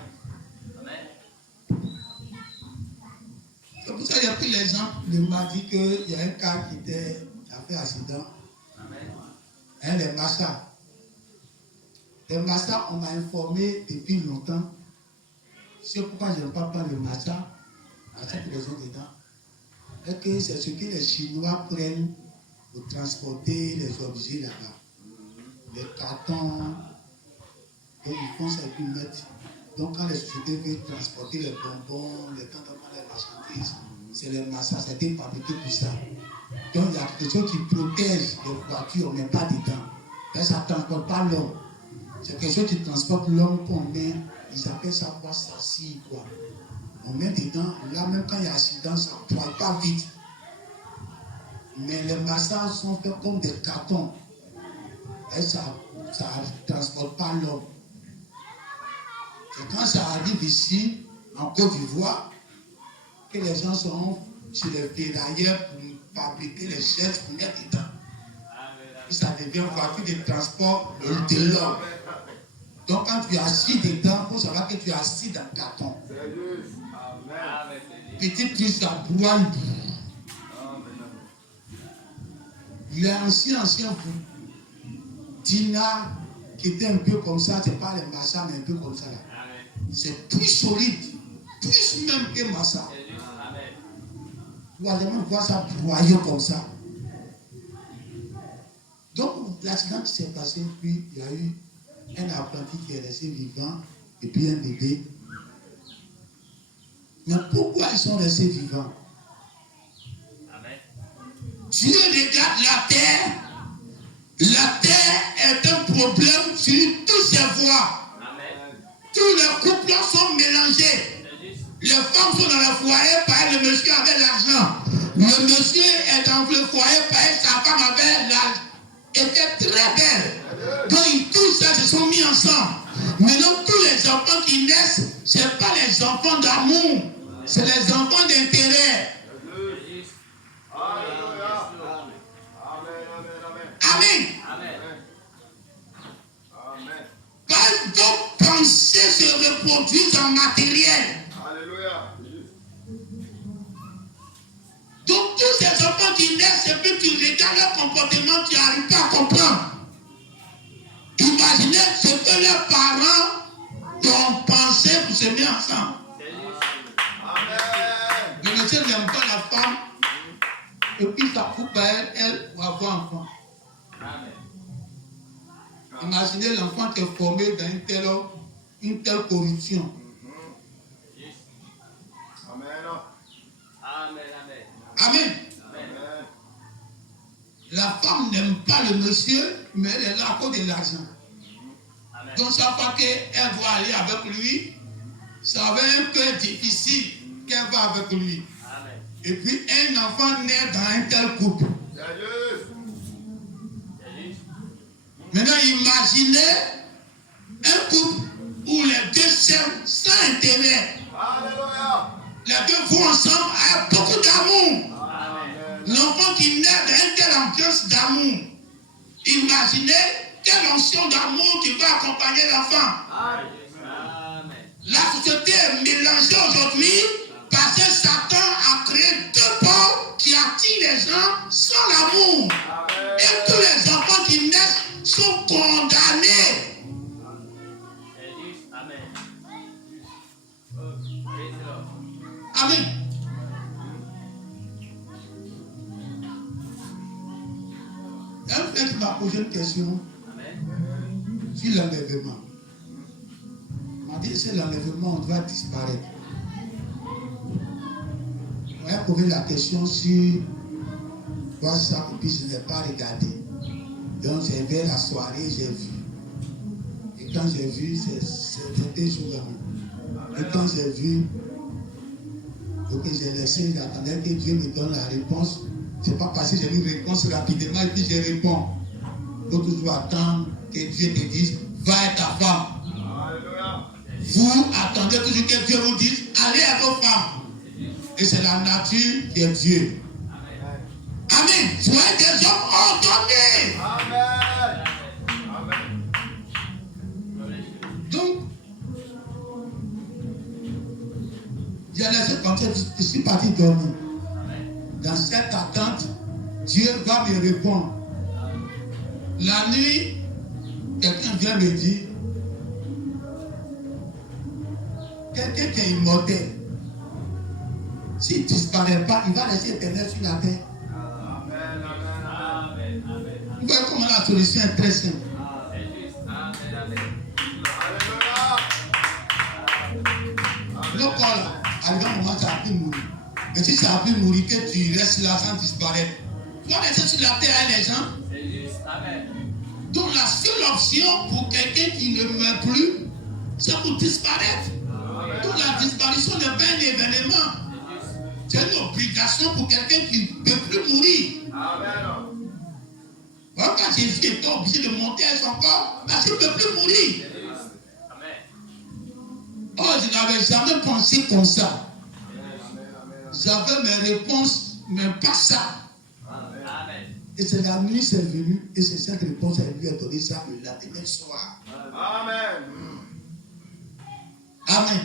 C'est pour ça qu'il y a pris l'exemple. Il m'a dit qu'il y a un cas qui a fait accident. Les Massa. Les Massa, on m'a informé depuis longtemps. C'est pourquoi je n'aime pas prendre le Massa. À cette raison dedans. Et que c'est ce que les Chinois prennent pour transporter les objets là-bas. Les cartons, et ils font ça et puis mettre Donc quand les sociétés veulent transporter les bonbons, les cantonnements, les marchandises, c'est les massas, c'était fabriqué pour ça. Donc il y a quelque chose qui protège les voitures, mais pas dedans. Ça ne transporte pas l'homme. C'est quelque chose qui transporte l'homme qu'on met, ils appellent ça quoi, s'assis quoi. On met dedans, là même quand il y a accident, ça ne pointe pas vite. Mais les massas sont faits comme des cartons. Et ça ne transporte pas l'homme. Et quand ça arrive ici, en Côte d'Ivoire, que les gens sont sur les ferrailleurs pour fabriquer les chaises pour mettre dedans. Et ça devient une voiture de transport de l'homme. Donc quand tu es assis dedans, il faut savoir que tu es assis dans le carton. Petit truc, ça broie. L'ancien Dina, qui était un peu comme ça, c'est pas les Massa, mais un peu comme ça là. C'est plus solide, plus même que Massa. Vous allez même voir ça broyer comme ça. Donc l'accident qui s'est passé, puis il y a eu un apprenti qui est resté vivant et puis un bébé. Mais pourquoi ils sont restés vivants? Dieu regarde la terre. La terre est un problème sur toutes ses voies. Tous les couples sont mélangés. Les femmes sont dans le foyer, par le monsieur avec l'argent. Le monsieur est dans le foyer, par sa femme avec l'argent. Était très belle. Donc ils tous ça se sont mis ensemble. Maintenant tous les enfants qui naissent, ce n'est pas les enfants d'amour, c'est les enfants d'intérêt. Amen. Quand vos pensées se reproduisent en matériel. Alléluia. Donc tous ces enfants qui naissent, et puis tu regardes leur comportement, tu n'arrives pas à comprendre. Imaginez ce que leurs parents ont pensé pour se mettre ensemble. Amen. Le monsieur n'aime pas la femme, et puis ça coupe à elle pour avoir un enfant. Imaginez l'enfant qui est formé dans une telle corruption. Amen. La femme n'aime pas le monsieur, mais elle est là à cause de l'argent. Donc chaque fois qu'elle doit aller avec lui, ça va un peu difficile qu'elle va avec lui. Et puis un enfant naît dans un tel couple. Maintenant imaginez un couple où les deux s'aiment sans intérêt. Alléluia. Les deux vont ensemble avec beaucoup d'amour. L'enfant qui naît dans une telle ambiance d'amour. Imaginez quelle onction d'amour qui va accompagner l'enfant. La société est mélangée aujourd'hui parce que Satan a créé deux pôles qui attirent les gens sans l'amour. Et tous les enfants qui naissent sont condamnés. Amen. Il y a un frère qui m'a posé une question sur l'enlèvement. Il m'a dit que c'est l'enlèvement, on doit disparaître. On a posé la question sur WhatsApp et puis je n'ai pas regardé. Donc j'ai vu la soirée, j'ai vu. Et quand j'ai vu, c'était jour là. Et quand j'ai vu, donc j'ai laissé, j'attendais que Dieu me donne la réponse. C'est pas parce que j'ai une réponse rapidement et puis je réponds. Il faut toujours attendre que Dieu te dise, va à ta femme. Alléluia. Vous attendez toujours que Dieu vous dise, allez à vos femmes. Et c'est la nature qui est Dieu. Amen. Soyez des hommes ordonnés. Amen. Amen. Donc, j'ai laissé comme ça, je suis parti dormir. Dans cette attente, Dieu va me répondre. La nuit, quelqu'un vient me dire, quelqu'un qui est immortel, s'il ne disparaît pas, il va rester éternel sur la terre. Amen. Amen. Vous voyez comment la solution est très simple. Alléluia. arrivé un moment, ça a pu mourir. Mais si ça a pu mourir, que tu restes là sans disparaître. Tu vas rester sur la terre avec les gens. C'est juste. Amen. Donc la seule option pour quelqu'un qui ne meurt plus, c'est pour disparaître. Donc la disparition n'est pas un événement. C'est une obligation pour quelqu'un qui ne peut plus mourir. Amen. Voilà, quand Jésus était obligé de monter à son corps, parce qu'il ne peut plus mourir. Oh, je n'avais jamais pensé comme ça. J'avais mes réponses, mais pas ça. Et c'est la nuit, c'est venu, et c'est cette réponse, elle lui a donné ça le lendemain soir. Amen. Amen.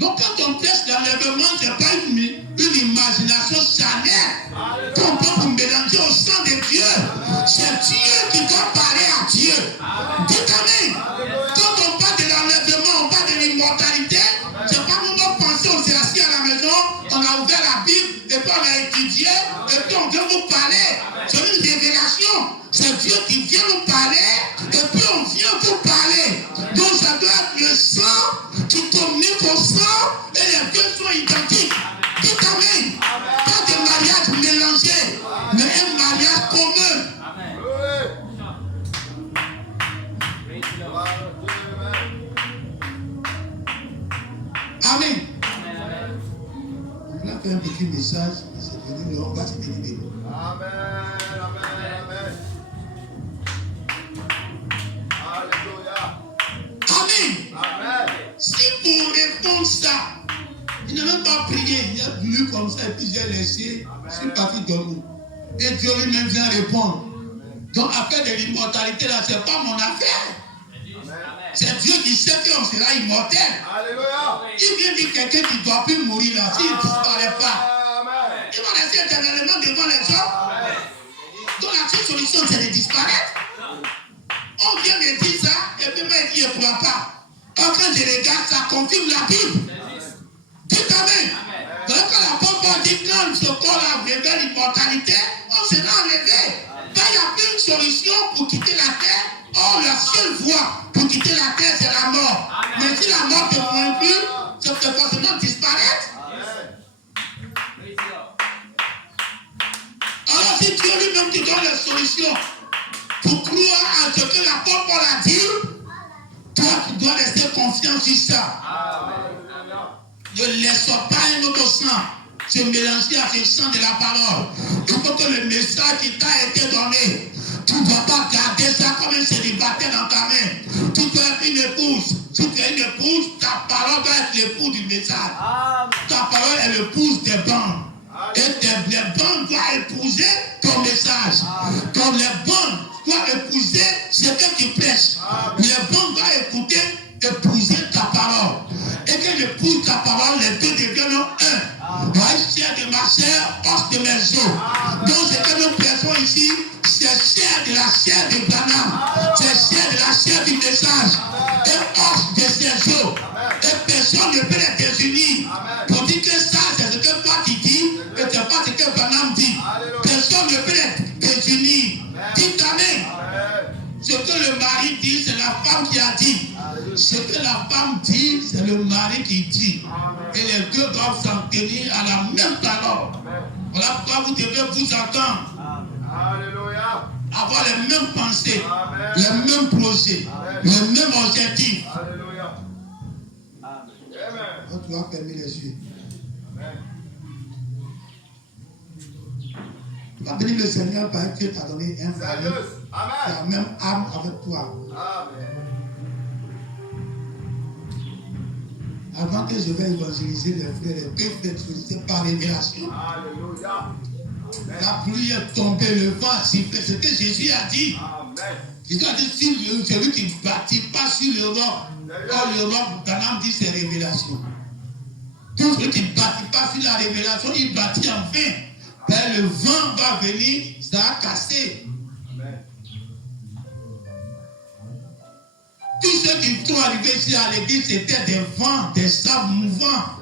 Donc quand on prêche l'enlèvement, ce n'est pas une imagination charnelle qu'on peut vous mélanger au sang de Dieu. C'est Dieu qui doit parler à Dieu. Dites amen. Quand on parle de l'enlèvement, on parle de l'immortalité. C'est pas moment penser, on s'est assis à la maison, on a ouvert la Bible, et puis on a étudié, et puis on vient vous parler. C'est une révélation. C'est Dieu qui vient nous parler, et puis on vient vous parler. Donc ça doit être le sang qui communique au sang, et les deux sont identiques. Dites amen. Pas de mariage mélangé, mais un mariage commun. Amen. On a fait un petit message, c'est devenu, on va se délivrer. Amen. Amen. Alléluia. Amen. Amen. Si vous répondez ça, il n'a même pas prié, il a voulu comme ça, et puis j'ai laissé, je suis parti dormir. Et Dieu lui-même vient répondre. Donc, affaire de l'immortalité, là, ce n'est pas mon affaire. C'est Dieu qui sait qu'on sera immortel. Alléluia. Il vient dire quelqu'un qui ne doit plus mourir là, s'il ne disparaît pas. Amen. Il va rester éternellement devant les hommes. Donc, la seule solution, c'est de disparaître. On vient de dire ça, et puis moi, il dit, je ne crois pas. Quand je regarde, ça confirme la Bible. Dites amen. Donc, quand l'apôtre dit, quand ce corps-là révèle l'immortalité, on sera enlevé. Il n'y a plus une solution pour quitter la terre. Or, la seule voie pour quitter la terre, c'est la mort. Mais si la mort ne prend plus, c'est que forcément disparaître. Alors, si Dieu lui-même te donne la solution pour croire à ce que l'apôtre Paul a dit, toi, tu dois rester confiant sur ça. Ne laisse pas un autre sang se mélanger à ce sang de la parole. Il faut que le message qui t'a été donné, tu ne dois pas garder ça comme un célibataire dans ta main. Tu dois être une épouse. Si tu es une épouse, ta parole doit être l'épouse du message. Ta parole est l'épouse des bandes. Et les bandes doivent épouser ton message. Comme les bandes doivent épouser ce que tu prêches. Les bandes doivent épouser ta parole. Et que j'épouse ta parole, les deux deviennent un. Moi, chair de ma chair, os de mes os. Donc, ce que nous prêchons ici, c'est chair de la chair de Branham. C'est chair de la chair du message. Et os de ses os. Et personne ne peut les désunir. Pour dire que ça, c'est ce que toi tu dis, et ce n'est pas ce que Branham dit. Personne ne peut les désunir. Dites amen. Ce que le mari dit, c'est la femme qui a dit. Ce que la femme dit, c'est le mari qui dit. Et les deux doivent s'en tenir à la même parole. Voilà pourquoi vous devez vous entendre. Alléluia. Avoir les mêmes pensées, les mêmes projets, les mêmes objectifs. Alléluia. Amen. Tu dois fermer les yeux. Amen. Tu vas bénir le Seigneur parce que Dieu t'a donné un mari Sérieux. qui a la Amen. même âme avec toi. Amen. Avant que je vais évangéliser les frères, les deux frères, c'est par révélation. Alléluia. La pluie est tombée, le vent a sifflé. Ce que Jésus a dit. Amen. Jésus a dit, si celui qui ne bâtit pas sur le roc, or le roc, Branham dit c'est révélation. Donc celui qui ne bâtit pas sur la révélation, il bâtit en vain. Ben, le vent va venir, ça a cassé. Amen. Tous ceux qui sont arrivés ici à l'église, c'était des vents, des sables mouvants.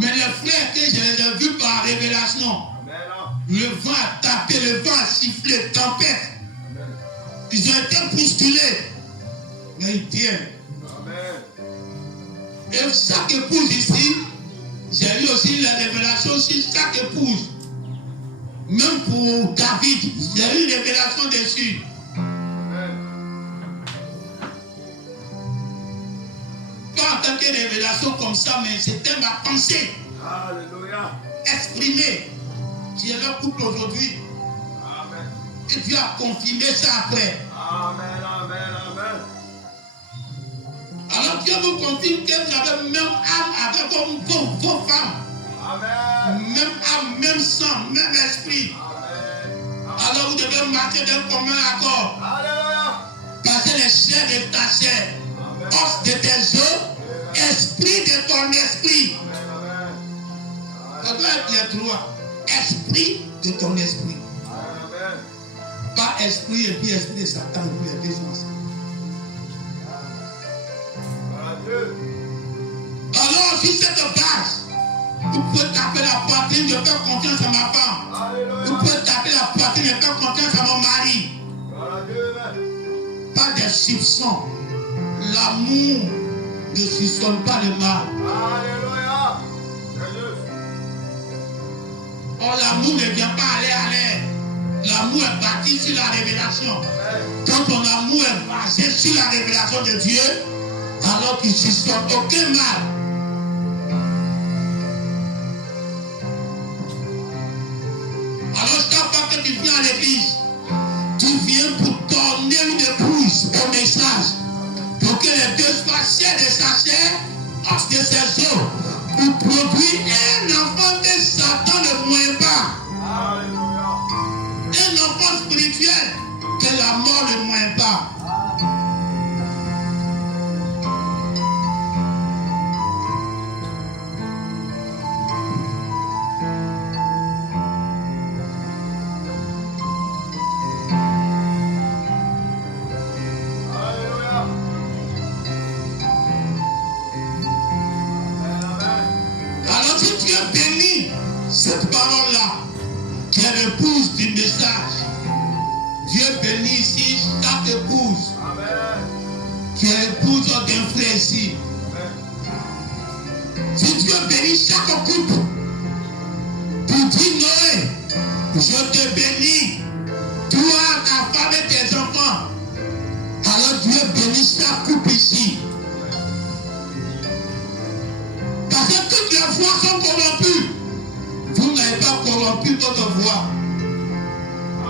Mais les frères que je les ai vus par révélation, le vent a tapé, le vent a sifflé, tempête. Ils ont été bousculés. Mais ils tiennent. Amen. Et chaque épouse ici, j'ai eu aussi la révélation sur chaque épouse. Même pour David, j'ai eu une révélation dessus. Pas en tant que révélation comme ça, mais c'était ma pensée. Alléluia. Exprimée. Qui est leur couple aujourd'hui. Amen. Et Dieu a confirmé ça après. Amen, amen, amen. Alors Dieu vous confirme que vous avez même âme avec vos femmes. Amen. Même âme, même sang, même esprit. Amen. Alors vous devez marcher d'un commun accord. Alléluia. Parce que les chairs de ta chair, os de tes os, esprit de ton esprit. Amen. Ça doit être les trois. Esprit de ton esprit. Amen. Pas esprit et puis esprit de Satan, et puis les deux ensemble. Dieu. Alors, sur cette base, vous pouvez taper la poitrine, je fais confiance à ma femme. Alléluia. Vous pouvez taper la poitrine, je fais confiance à mon mari. Pas de soupçons. L'amour ne soupçonne pas le mal. Alléluia. Or, l'amour ne vient pas aller. L'amour est bâti sur la révélation. Quand ton amour est basé sur la révélation de Dieu, alors qu'il ne soupçonne aucun mal. Alors, chaque fois que tu viens à l'église, tu viens pour donner une épouse au message. Pour que les deux soient chers de sa chair, os de ses os, pour produire un enfant que Satan ne mourrait pas. Alléluia. Un enfant spirituel que la mort ne mourrait pas. Alors si Dieu bénit cette parole-là, qui est l'épouse du message, Dieu bénit ici chaque épouse, qui est l'épouse d'un frère ici. Si Dieu bénit chaque couple, pour dire Noé, je te bénis, toi, ta femme et tes enfants. Alors Dieu bénit chaque couple ici. Parce que toutes les voix sont corrompues. Vous n'avez pas corrompu votre voix.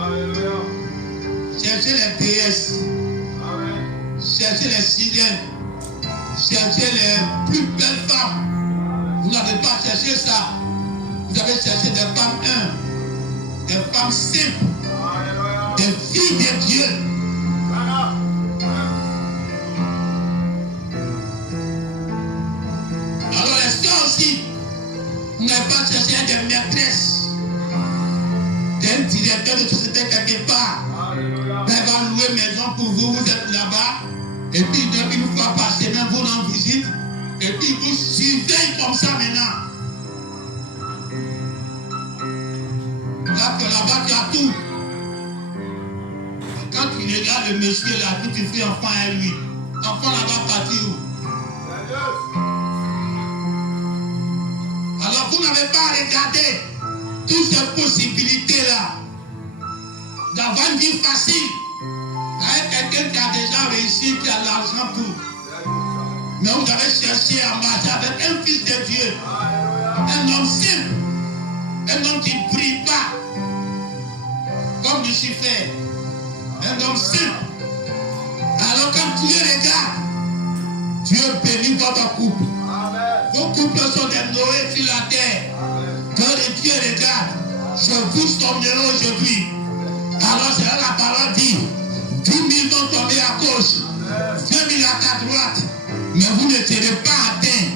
Alléluia. Cherchez les déesses. Amen. Cherchez les sirènes. Cherchez les plus belles femmes. Vous n'avez pas cherché ça. Vous avez cherché des femmes humbles, des femmes simples, Alléluia. des filles de Dieu. Voilà. Alors les sœurs aussi, vous n'avez pas cherché des maîtresses, d'un directeur de société quelque part. Alléluia. Elle va louer maison pour vous, vous êtes là-bas, et puis une fois par semaine, vous rend visite, et puis vous suivez comme ça maintenant. Là, que là-bas, tu as tout. Et quand tu regardes le monsieur là, que tu fais enfant à lui, enfant là-bas parti où? Alors vous n'avez pas regardé toutes ces possibilités-là d'avoir une vie facile avec quelqu'un qui a déjà réussi, qui a l'argent pour. Mais vous avez cherché à marcher avec un fils de Dieu, un homme simple, un homme qui ne brille pas comme Lucifer, un homme simple. Alors quand Dieu regarde, Dieu bénit votre couple. Vos couples sont des Noé sur la terre. Quand Dieu regarde, je vous sommerai aujourd'hui. Alors c'est là la parole dit, 10 000 vont tomber à gauche, 20 000 à ta droite, mais vous ne serez pas atteints.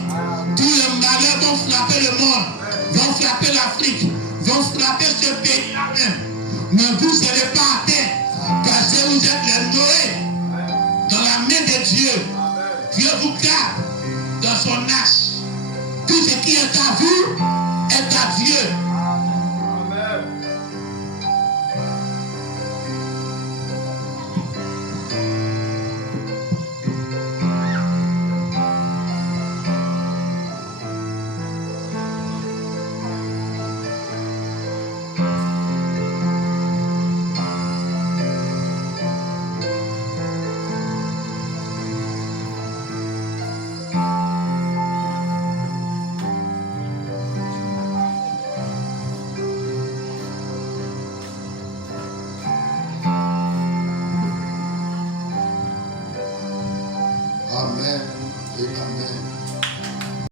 Tous les malheurs vont frapper le monde, vont frapper l'Afrique, vont frapper ce pays-là même. Mais vous ne serez pas atteints, parce que vous êtes les Noé dans la main de Dieu. Dieu vous garde dans son arche. Tout ce qui est à vous est à Dieu.